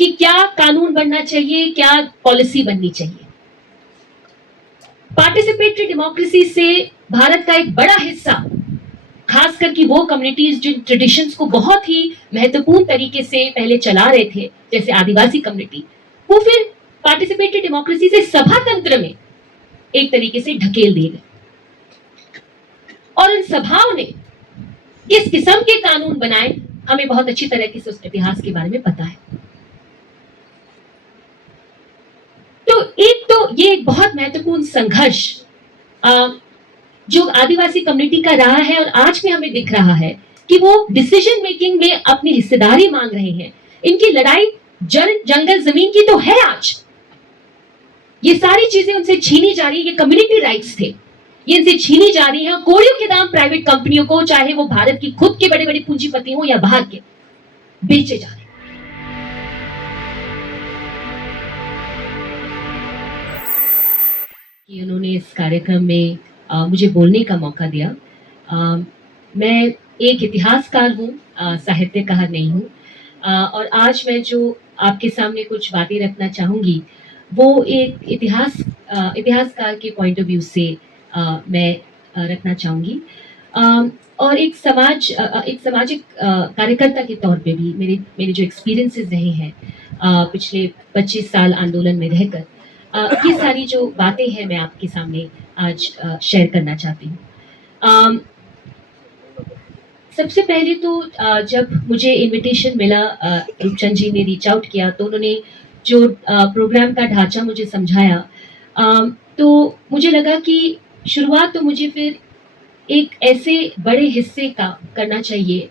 कि क्या कानून बनना चाहिए, क्या पॉलिसी बननी चाहिए। पार्टिसिपेटरी डेमोक्रेसी से भारत का एक बड़ा हिस्सा, खासकर कि वो कम्युनिटीज जिन ट्रेडिशंस को बहुत ही महत्वपूर्ण तरीके से पहले चला रहे थे, जैसे आदिवासी कम्युनिटी, वो फिर पार्टिसिपेटरी डेमोक्रेसी से सभा तंत्र में एक तरीके से ढकेल दिए गए। और इन सभाओं ने किस किस्म के कानून बनाए, हमें बहुत अच्छी तरह से उस इतिहास के बारे में पता है। तो एक तो ये एक बहुत महत्वपूर्ण संघर्ष जो आदिवासी कम्युनिटी का रहा है और आज में हमें दिख रहा है कि वो डिसीजन मेकिंग में अपनी हिस्सेदारी मांग रहे हैं। इनकी लड़ाई जंगल जमीन की तो है आज, ये सारी चीजें उनसे छीनी जा रही है। ये कम्युनिटी राइट्स थे, ये इनसे छीनी जा रही है। कोड़ियों के दाम प्राइवेट कंपनियों को, चाहे वो भारत की खुद के बड़े बड़े पूंजीपति हो या बाहर के, बेचे जा रहे हैं। उन्होंने इस कार्यक्रम में मुझे बोलने का मौका दिया। मैं एक इतिहासकार हूँ, साहित्यकार नहीं हूँ, और आज मैं जो आपके सामने कुछ बातें रखना चाहूँगी वो एक इतिहासकार के पॉइंट ऑफ व्यू से मैं रखना चाहूँगी, और एक सामाजिक कार्यकर्ता के तौर पे भी मेरे जो एक्सपीरियंसेस रहे हैं पिछले 25 साल आंदोलन में रहकर, ये सारी जो बातें हैं मैं आपके सामने आज शेयर करना चाहती हूँ। सबसे पहले तो जब मुझे इनविटेशन मिला, रूपचंद जी ने रीच आउट किया, तो उन्होंने जो प्रोग्राम का ढांचा मुझे समझाया, तो मुझे लगा कि शुरुआत तो मुझे फिर एक ऐसे बड़े हिस्से का करना चाहिए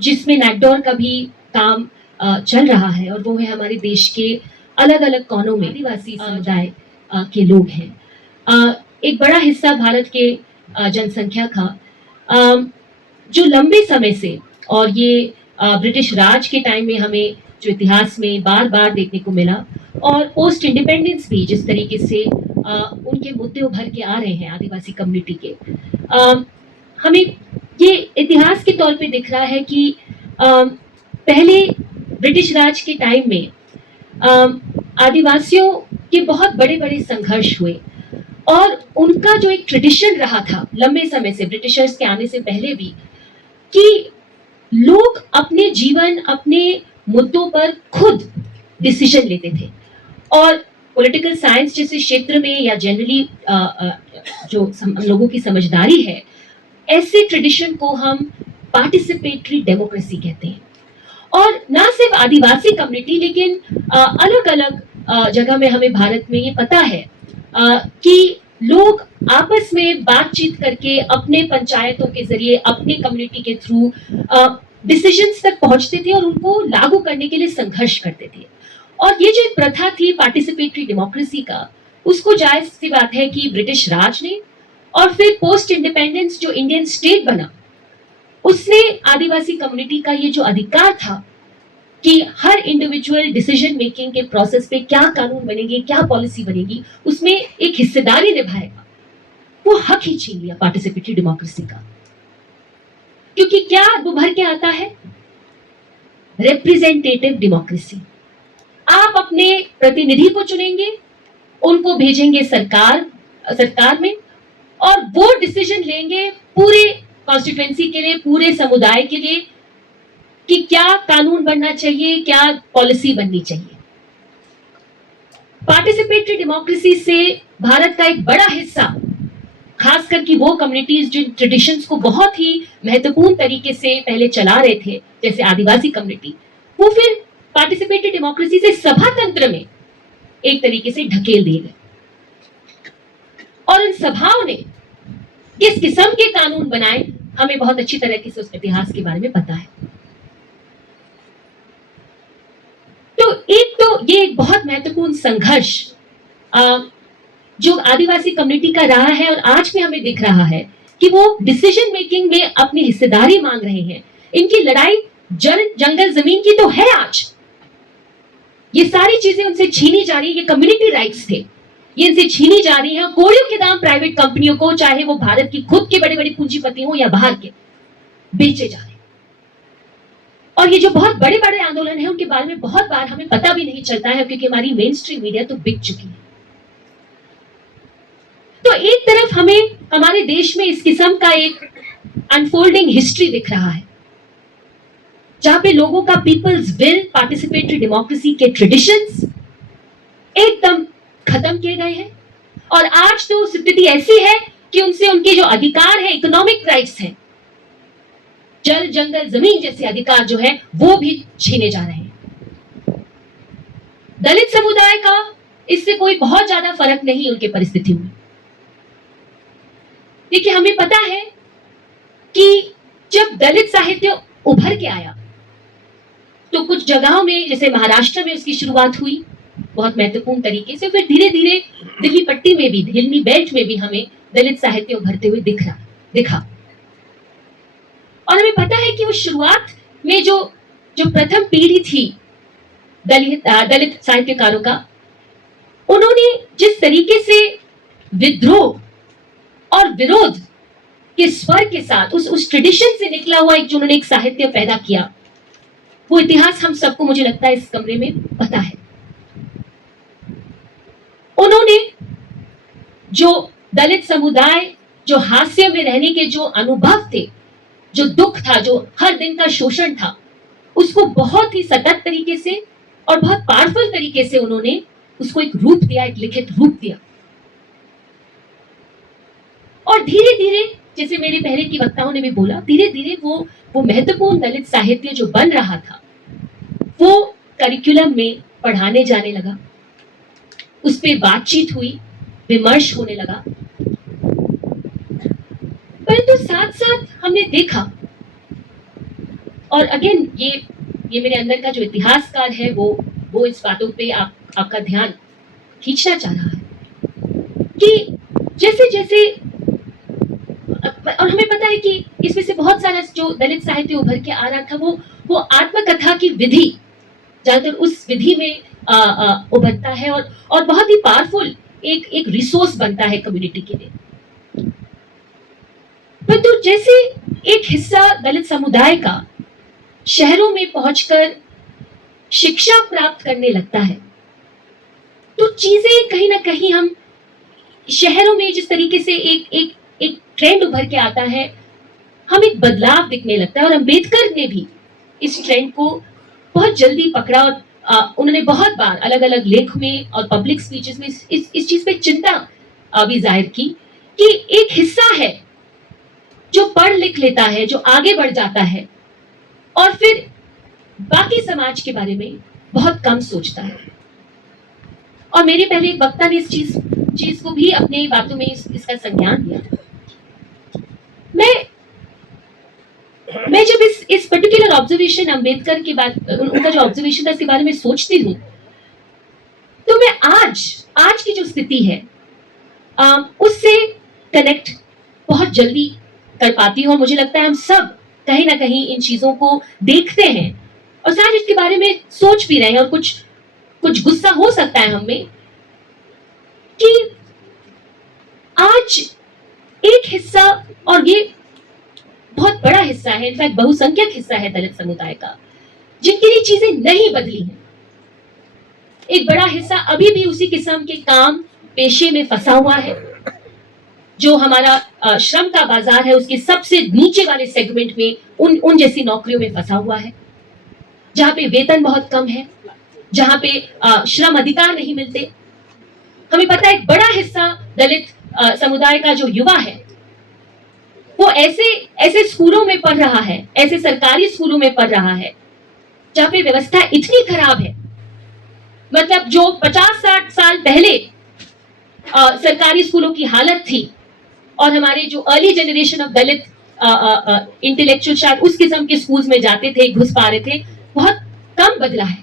जिसमें नेटडॉर का भी काम चल रहा है, और वो है हमारे देश के अलग अलग कोनों में आदिवासी समुदाय के लोग हैं। एक बड़ा हिस्सा भारत के जनसंख्या का जो लंबे समय से, और ये ब्रिटिश राज के टाइम में हमें जो इतिहास में बार बार देखने को मिला, और पोस्ट इंडिपेंडेंस भी जिस तरीके से उनके मुद्दे उभर के आ रहे हैं आदिवासी कम्युनिटी के, हमें ये इतिहास के तौर पे दिख रहा है कि पहले ब्रिटिश राज के टाइम में आदिवासियों के बहुत बड़े बड़े संघर्ष हुए, और उनका जो एक ट्रेडिशन रहा था लंबे समय से, ब्रिटिशर्स के आने से पहले भी, कि लोग अपने जीवन, अपने मुद्दों पर खुद डिसीजन लेते थे। और पॉलिटिकल साइंस जैसे क्षेत्र में या जनरली जो लोगों की समझदारी है, ऐसे ट्रेडिशन को हम पार्टिसिपेटरी डेमोक्रेसी कहते हैं। और ना सिर्फ आदिवासी कम्युनिटी, लेकिन अलग अलग जगह में हमें भारत में ये पता है कि लोग आपस में बातचीत करके अपने पंचायतों के जरिए, अपने कम्युनिटी के थ्रू डिसीजंस तक पहुंचते थे और उनको लागू करने के लिए संघर्ष करते थे। और ये जो एक प्रथा थी पार्टिसिपेटरी डेमोक्रेसी का, उसको जायज सी बात है कि ब्रिटिश राज ने, और फिर पोस्ट इंडिपेंडेंस जो इंडियन स्टेट बना, उसने आदिवासी कम्युनिटी का ये जो अधिकार था कि हर इंडिविजुअल डिसीजन मेकिंग के प्रोसेस पे क्या कानून बनेंगे, क्या पॉलिसी बनेगी, उसमें एक हिस्सेदारी निभाएगा, वो हक ही छीन लिया पार्टिसिपेटरी डेमोक्रेसी का। क्योंकि क्या उभर के आता है? Representative democracy. आप अपने प्रतिनिधि को चुनेंगे, उनको भेजेंगे सरकार में, और वो डिसीजन लेंगे पूरे कॉन्स्टिट्यूएंसी के लिए, पूरे समुदाय के लिए, कि क्या कानून बनना चाहिए, क्या पॉलिसी बननी चाहिए। पार्टिसिपेटरी डेमोक्रेसी से भारत का एक बड़ा हिस्सा, खासकर कि वो कम्युनिटीज जिन ट्रेडिशंस को बहुत ही महत्वपूर्ण तरीके से पहले चला रहे थे, जैसे आदिवासी कम्युनिटी, वो फिर पार्टिसिपेटरी डेमोक्रेसी से सभा तंत्र में एक तरीके से ढकेल दिए गए। और इन सभाओं ने किस किस्म के कानून बनाए, हमें बहुत अच्छी तरह से उस इतिहास के बारे में पता है। तो एक तो ये एक बहुत महत्वपूर्ण संघर्ष जो आदिवासी कम्युनिटी का रहा है और आज में हमें दिख रहा है कि वो डिसीजन मेकिंग में अपनी हिस्सेदारी मांग रहे हैं। इनकी लड़ाई जंगल जमीन की तो है आज, ये सारी चीजें उनसे छीनी जा रही है। ये कम्युनिटी राइट्स थे, ये इनसे छीनी जा रही है। कोड़ियों के दाम प्राइवेट कंपनियों को, चाहे वो भारत की खुद के बड़े बड़े पूंजीपति हो या बाहर के, बेचे जा रहे हैं। और ये जो बहुत बड़े बड़े आंदोलन है उनके बारे में बहुत बार हमें पता भी नहीं चलता है, क्योंकि हमारी मेन स्ट्रीम मीडिया तो बिक चुकी है। तो एक तरफ हमें हमारे देश में इस किस्म का एक अनफोल्डिंग हिस्ट्री दिख रहा है, जहां पे लोगों का पीपल्स विल, पार्टिसिपेटरी डेमोक्रेसी के ट्रेडिशंस एकदम खत्म किए गए हैं, और आज तो स्थिति ऐसी है कि उनसे उनके जो अधिकार है, इकोनॉमिक राइट्स हैं, जल जंगल जमीन जैसे अधिकार जो है वो भी छीने जा रहे हैं। दलित समुदाय का इससे कोई बहुत ज्यादा फर्क नहीं उनके परिस्थितियों में। देखिए, हमें पता है कि जब दलित साहित्य उभर के आया तो कुछ जगहों में, जैसे महाराष्ट्र में उसकी शुरुआत हुई बहुत महत्वपूर्ण तरीके से, फिर धीरे धीरे दिल्ली पट्टी में भी, हिलनी बेल्ट में भी हमें दलित साहित्य उभरते हुए दिखा। और हमें पता है कि उस शुरुआत में जो प्रथम पीढ़ी थी दलित साहित्यकारों का, उन्होंने जिस तरीके से विद्रोह और विरोध के स्वर के साथ उस ट्रेडिशन से निकला हुआ जो उन्होंने एक साहित्य पैदा किया, वो इतिहास हम सबको, मुझे लगता है, इस कमरे में पता है। उन्होंने जो दलित समुदाय, जो हास्य में रहने के जो अनुभव थे, जो दुख था, जो हर दिन का शोषण था, उसको बहुत ही सतत तरीके से और बहुत पावरफुल तरीके से उन्होंने उसको एक रूप दिया, एक लिखित रूप दिया। और धीरे धीरे, जैसे मेरे पहले की वक्ताओं ने भी बोला, धीरे धीरे वो महत्वपूर्ण दलित साहित्य जो बन रहा था वो करिकुलम में पढ़ाने जाने लगा, उस पर बातचीत हुई, विमर्श होने लगा। परंतु साथ साथ हमने देखा, और अगेन ये मेरे अंदर का जो इतिहासकार है वो इस बातों पे आपका ध्यान खींचना चाह रहा है कि जैसे जैसे, और हमें पता है कि इसमें से बहुत सारा जो दलित साहित्य उभर के आ रहा था वो आत्मकथा की विधि ज्यादातर उस विधि में उभरता है, और बहुत ही पावरफुल एक रिसोर्स बनता है कम्युनिटी के लिए। परंतु जैसे एक हिस्सा दलित समुदाय का शहरों में पहुंचकर शिक्षा प्राप्त करने लगता है, तो चीजें कहीं ना कहीं, हम शहरों में जिस तरीके से एक ट्रेंड उभर के आता है, हम एक बदलाव दिखने लगता है। और अंबेडकर ने भी इस ट्रेंड को बहुत जल्दी पकड़ा, और उन्होंने बहुत बार अलग अलग लेख में और पब्लिक स्पीचेस में इस चीज पे चिंता भी जाहिर की कि एक हिस्सा है जो पढ़ लिख लेता है, जो आगे बढ़ जाता है, और फिर बाकी समाज के बारे में बहुत कम सोचता है। और मेरे पहले एक वक्ता ने इस चीज को भी अपनी बातों में इसका संज्ञान दिया। मैं जब इस पर्टिकुलर ऑब्जर्वेशन, अम्बेडकर की बात, उनका जो ऑब्जर्वेशन था, इसके बारे में सोचती हूँ, तो मैं आज की जो स्थिति है उससे कनेक्ट बहुत जल्दी कर पाती हूँ। और मुझे लगता है हम सब कहीं ना कहीं इन चीजों को देखते हैं और शायद इसके बारे में सोच भी रहे हैं, और कुछ गुस्सा हो सकता है हमें कि आज एक हिस्सा, और ये बहुत बड़ा हिस्सा है, इनफैक्ट बहुसंख्यक हिस्सा है दलित समुदाय का, जिनके लिए चीजें नहीं बदली हैं। एक बड़ा हिस्सा अभी भी उसी किस्म के काम पेशे में फंसा हुआ है, जो हमारा श्रम का बाजार है उसके सबसे नीचे वाले सेगमेंट में उन जैसी नौकरियों में फंसा हुआ है, जहां पे वेतन बहुत कम है, जहां पे श्रम अधिकार नहीं मिलते। हमें पता है एक बड़ा हिस्सा दलित समुदाय का जो युवा है वो ऐसे स्कूलों में पढ़ रहा है, ऐसे सरकारी स्कूलों में पढ़ रहा है जहां पे व्यवस्था इतनी खराब है, मतलब जो 50-60 साल पहले सरकारी स्कूलों की हालत थी, और हमारे जो early generation of Dalit intellectual शायद उस किस्म के स्कूल्स में जाते थे, घुस पा रहे थे, बहुत कम बदला है।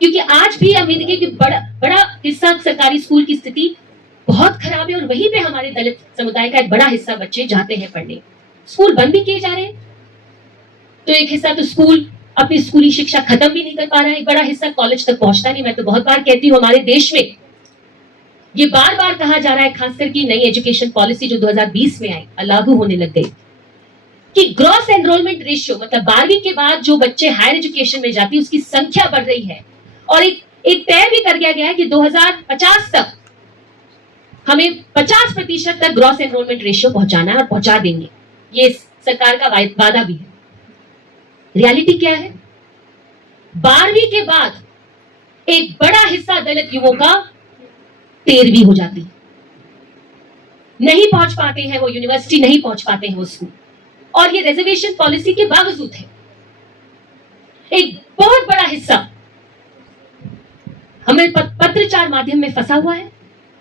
क्योंकि आज भी हम देखिए कि बड़ा हिस्सा सरकारी स्कूल की स्थिति बहुत खराब है, और वहीं पे हमारे दलित समुदाय का एक बड़ा हिस्सा बच्चे जाते हैं पढ़ने। स्कूल बंद भी किए जा रहे हैं, तो एक हिस्सा तो स्कूल अपनी स्कूली शिक्षा खत्म भी नहीं कर पा रहा है, एक बड़ा हिस्सा कॉलेज तक पहुंचता नहीं। मैं तो बहुत बार कहती हूँ, हमारे देश में ये बार बार कहा जा रहा है, खासकर की नई एजुकेशन पॉलिसी जो 2020 में आई, लागू होने लग गई, कि ग्रॉस एनरोलमेंट रेशियो मतलब 12वीं के बाद जो बच्चे हायर एजुकेशन में जाती है उसकी संख्या बढ़ रही है और एक तय भी कर दिया गया है कि 2050 तक हमें 50% तक ग्रॉस एनरोलमेंट रेशियो पहुंचाना है और पहुंचा देंगे। ये सरकार का वादा भी है। रियलिटी क्या है? 12वीं के बाद एक बड़ा हिस्सा दलित युवकों का 13वीं हो जाती है, नहीं पहुंच पाते हैं वो यूनिवर्सिटी, नहीं पहुंच पाते हैं वो स्कूल, और ये रिजर्वेशन पॉलिसी के बावजूद है। एक बहुत बड़ा हिस्सा हमें पत्राचार माध्यम में फंसा हुआ है,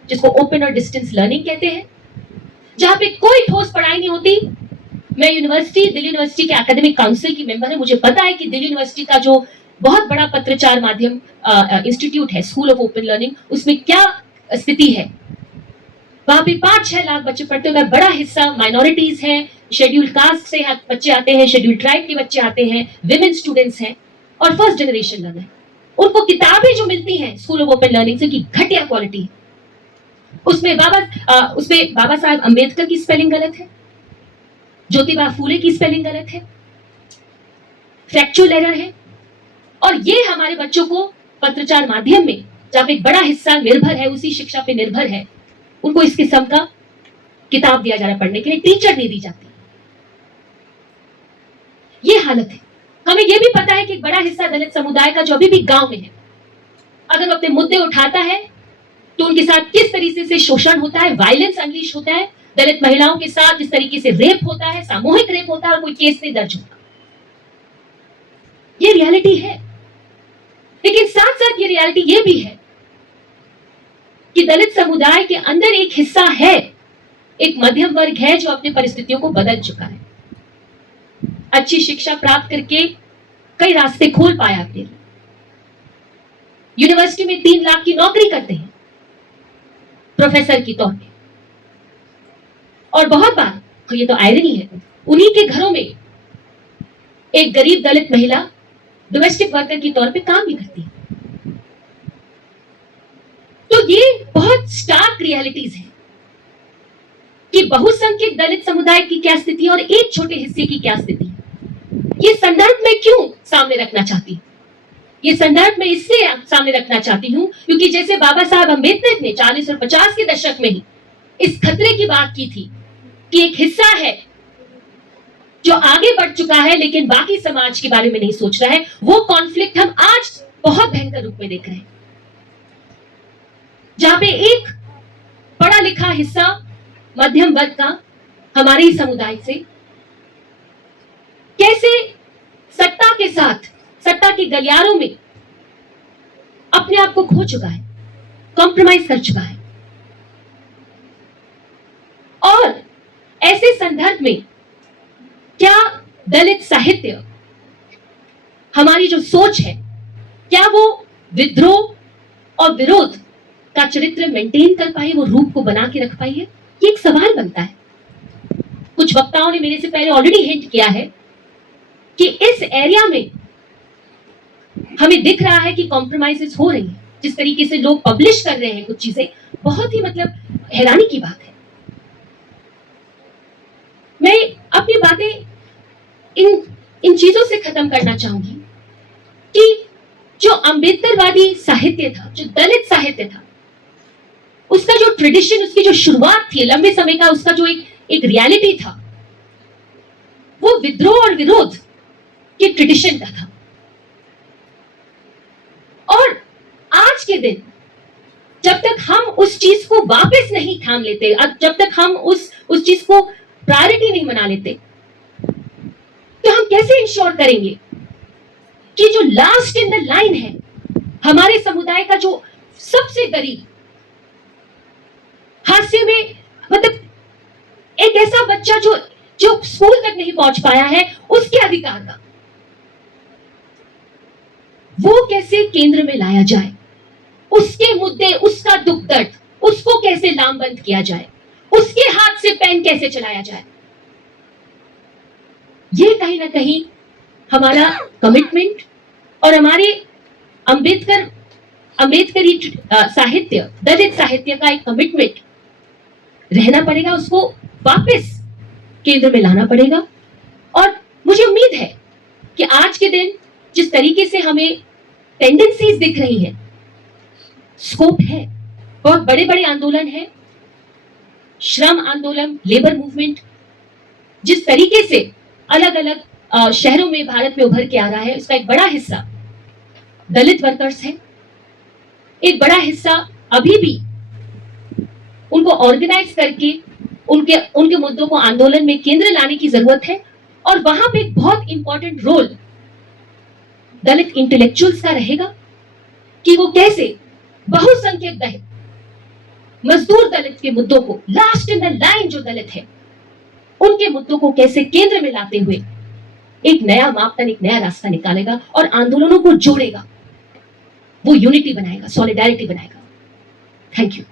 जिसको ओपन और डिस्टेंस लर्निंग कहते हैं, जहां पे कोई ठोस पढ़ाई नहीं होती। मैं दिल्ली यूनिवर्सिटी के एकेडमिक काउंसिल की मेंबर है, मुझे पता है कि दिल्ली यूनिवर्सिटी का जो बहुत बड़ा पत्राचार माध्यम इंस्टीट्यूट है, स्कूल ऑफ ओपन लर्निंग, उसमें क्या स्थिति है। वहां पे 5-6 लाख बच्चे पढ़ते हैं, बड़ा हिस्सा माइनॉरिटीज हैं, शेड्यूल्ड कास्ट से बच्चे आते हैं, शेड्यूल्ड ट्राइब के बच्चे आते हैं, विमेन स्टूडेंट्स हैं और फर्स्ट जनरेशन लर्नर। उनको किताबें जो मिलती हैं स्कूल ऑफ ओपन लर्निंग से, की घटिया क्वालिटी है। उसमें बाबा साहब अंबेडकर की स्पेलिंग गलत है, ज्योतिबा फूले की स्पेलिंग गलत है, फैक्चुअल एरर है, और ये हमारे बच्चों को पत्राचार माध्यम में, जहां पे बड़ा हिस्सा निर्भर है, उसी शिक्षा पे निर्भर है, उनको इस किस्म का किताब दिया जा रहा है पढ़ने के लिए, टीचर नहीं दी जाती। ये हालत है। हमें यह भी पता है कि एक बड़ा हिस्सा दलित समुदाय का जो अभी भी गांव में है, अगर वो अपने मुद्दे उठाता है तो उनके साथ किस तरीके से शोषण होता है, वायलेंस अनलीश होता है, दलित महिलाओं के साथ जिस तरीके से रेप होता है, सामूहिक रेप होता है और कोई केस नहीं दर्ज होता। ये रियलिटी है। लेकिन साथ साथ ये रियलिटी ये भी है कि दलित समुदाय के अंदर एक हिस्सा है, एक मध्यम वर्ग है जो अपनी परिस्थितियों को बदल चुका है, अच्छी शिक्षा प्राप्त करके कई रास्ते खोल पाया अपने लिए, यूनिवर्सिटी में 3 लाख की नौकरी करते हैं प्रोफेसर की तौर पे, और बहुत बार, तो ये तो आयरनी है, उन्हीं के घरों में एक गरीब दलित महिला डोमेस्टिक वर्कर की तौर पे काम भी करती है। तो ये बहुत स्टार्क रियलिटीज है कि बहुसंख्यक दलित समुदाय की क्या स्थिति है और एक छोटे हिस्से की क्या स्थिति है। ये संदर्भ में क्यों सामने रखना चाहती हूं? ये संदर्भ में इससे सामने रखना चाहती हूं क्योंकि जैसे बाबा साहब अंबेडकर ने 40 और 50 के दशक में ही इस खतरे की बात की थी कि एक हिस्सा है जो आगे बढ़ चुका है लेकिन बाकी समाज के बारे में नहीं सोच रहा है, वो कॉन्फ्लिक्ट हम आज बहुत भयंकर रूप में देख रहे हैं, जहां पे एक पढ़ा लिखा हिस्सा मध्यम वर्ग का हमारे ही समुदाय से कैसे सत्ता के साथ, सत्ता के गलियारों में अपने आप को खो चुका है, कॉम्प्रोमाइज कर चुका है। और ऐसे संदर्भ में क्या दलित साहित्य, हमारी जो सोच है, क्या वो विद्रोह और विरोध का चरित्र मेंटेन कर पाई, वो रूप को बना के रख पाई है? ये एक सवाल बनता है। कुछ वक्ताओं ने मेरे से पहले ऑलरेडी हिंट किया है कि इस एरिया में हमें दिख रहा है कि कॉम्प्रोमाइजेस हो रही है। जिस तरीके से लोग पब्लिश कर रहे हैं कुछ चीजें, बहुत ही मतलब हैरानी की बात है। मैं अपनी बातें इन चीजों से खत्म करना चाहूंगी कि जो अंबेडकरवादी साहित्य था, जो दलित साहित्य था, उसका जो ट्रेडिशन, उसकी जो शुरुआत थी लंबे समय का, उसका जो एक रियलिटी था, वो विद्रोह और विरोध के ट्रेडिशन का था। और आज के दिन जब तक हम उस चीज को वापस नहीं थाम लेते, जब तक हम उस चीज को प्रायोरिटी नहीं बना लेते, तो हम कैसे इंश्योर करेंगे कि जो लास्ट इन द लाइन है, हमारे समुदाय का जो सबसे गरीब, हास्य में मतलब एक ऐसा बच्चा जो स्कूल तक नहीं पहुंच पाया है, उसके अधिकार का वो कैसे केंद्र में लाया जाए, उसके मुद्दे, उसका दुख दर्द, उसको कैसे लामबंद किया जाए, उसके हाथ से पेन कैसे चलाया जाए। ये कहीं ना कहीं हमारा कमिटमेंट और हमारे अंबेडकरी साहित्य, दलित साहित्य का एक कमिटमेंट रहना पड़ेगा, उसको वापस केंद्र में लाना पड़ेगा। मुझे उम्मीद है कि आज के दिन जिस तरीके से हमें टेंडेंसीज दिख रही हैं, स्कोप है, बहुत बड़े बड़े आंदोलन है, श्रम आंदोलन, लेबर मूवमेंट, जिस तरीके से अलग अलग शहरों में भारत में उभर के आ रहा है, उसका एक बड़ा हिस्सा दलित वर्कर्स है। एक बड़ा हिस्सा अभी भी उनको ऑर्गेनाइज करके उनके उनके मुद्दों को आंदोलन में केंद्र लाने की जरूरत है। और वहां पे एक बहुत इंपॉर्टेंट रोल दलित इंटेलेक्चुअल्स का रहेगा कि वो कैसे बहुसंख्यक दलित, मजदूर दलित के मुद्दों को, लास्ट इन द लाइन जो दलित है, उनके मुद्दों को कैसे केंद्र में लाते हुए एक नया मापदंड, एक नया रास्ता निकालेगा और आंदोलनों को जोड़ेगा, वो यूनिटी बनाएगा, सॉलिडारिटी बनाएगा। Thank you.